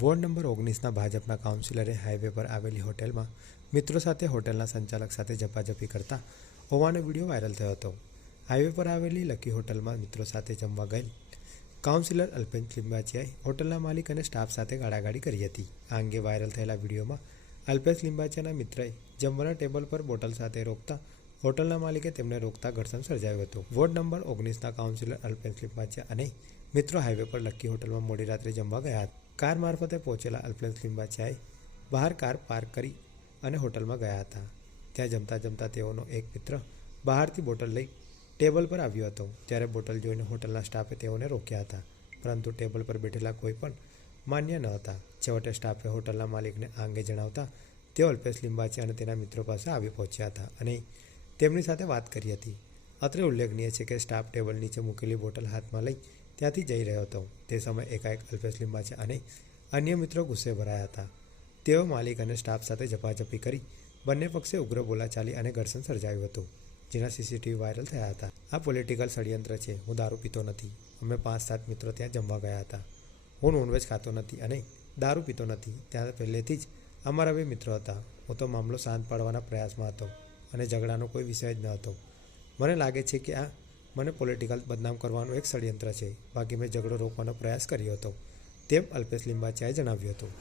Ward number 19ના ભાજપના કાઉન્સિલરે highway પર આવેલી હોટેલમાં મિત્રો સાથે હોટલના સંચાલક સાથે ઝપાઝપી કરતા હોવાનો વિડીયો વાયરલ થયો હતો. હાઈવે પર આવેલી લકી હોટલમાં મિત્રો સાથે જમવા ગયેલ કાઉન્સિલર અલ્પેશ લિંબાચિયાએ હોટલના માલિક અને સ્ટાફ સાથે ગાળાગાળી કરી હતી. આ અંગે વાયરલ થયેલા વિડીયોમાં અલ્પેશ લિંબાચિયાના મિત્રએ જમવાના ટેબલ પર બોટલ સાથે રોકતા હોટલના માલિકે તેમને રોકતા ઘર્ષણ સર્જાયું હતું. વોર્ડ નંબર 19ના કાઉન્સિલર અલ્પેશ લિંબાચિયા અને મિત્રો હાઈવે પર લકી હોટલમાં મોડી રાત્રે જમવા ગયા હતા. કાર મારફતે પહોંચેલા અલ્પેશ લિંબાચિયાએ બહાર કાર પાર્ક કરી અને હોટલમાં ગયા હતા. ત્યાં જમતા જમતા તેઓનો એક મિત્ર બહારથી બોટલ લઈ ટેબલ પર આવ્યો હતો. ત્યારે બોટલ જોઈને હોટલના સ્ટાફે તેઓને રોક્યા હતા, પરંતુ ટેબલ પર બેઠેલા કોઈ પણ માન્ય ન હતા. છેવટે સ્ટાફે હોટલના માલિકને આ અંગે જણાવતા તેઓ અલ્પેશ લિંબાચિયા અને તેના મિત્રો પાસે આવી પહોંચ્યા હતા અને તેમની સાથે વાત કરી હતી. અત્રે ઉલ્લેખનીય છે કે સ્ટાફ ટેબલ નીચે મૂકેલી બોટલ હાથમાં લઈ ત્યાંથી જઈ રહ્યો હતો. તે સમયે એકાએક અલ્પેશ લિંબાચિયા અને અન્ય મિત્રો ગુસ્સે ભરાયા હતા. તેઓ માલિક અને સ્ટાફ સાથે ઝપાઝપી કરી બંને પક્ષે ઉગ્ર બોલાચાલી અને ઘર્ષણ સર્જાયું હતું, જેના સીસીટીવી વાયરલ થયા હતા. આ પોલિટિકલ ષડયંત્ર છે. હું દારૂ પીતો નથી. અમે 5-7 મિત્રો ત્યાં જમવા ગયા હતા. હું નોનવેજ ખાતો નથી અને દારૂ પીતો નથી. ત્યાં પહેલેથી જ અમારા 2 મિત્રો હતા. હું તો મામલો શાંત પાડવાના પ્રયાસમાં હતો અને ઝઘડાનો કોઈ વિષય જ ન હતો. મને લાગે છે કે આ મને પોલિટિકલ બદનામ કરવાનું એક ષડયંત્ર છે. બાકી મેં ઝઘડો રોકવાનો પ્રયાસ કર્યો હતો, તેમ અલ્પેશ લિંબાચિયાએ જણાવ્યું હતું.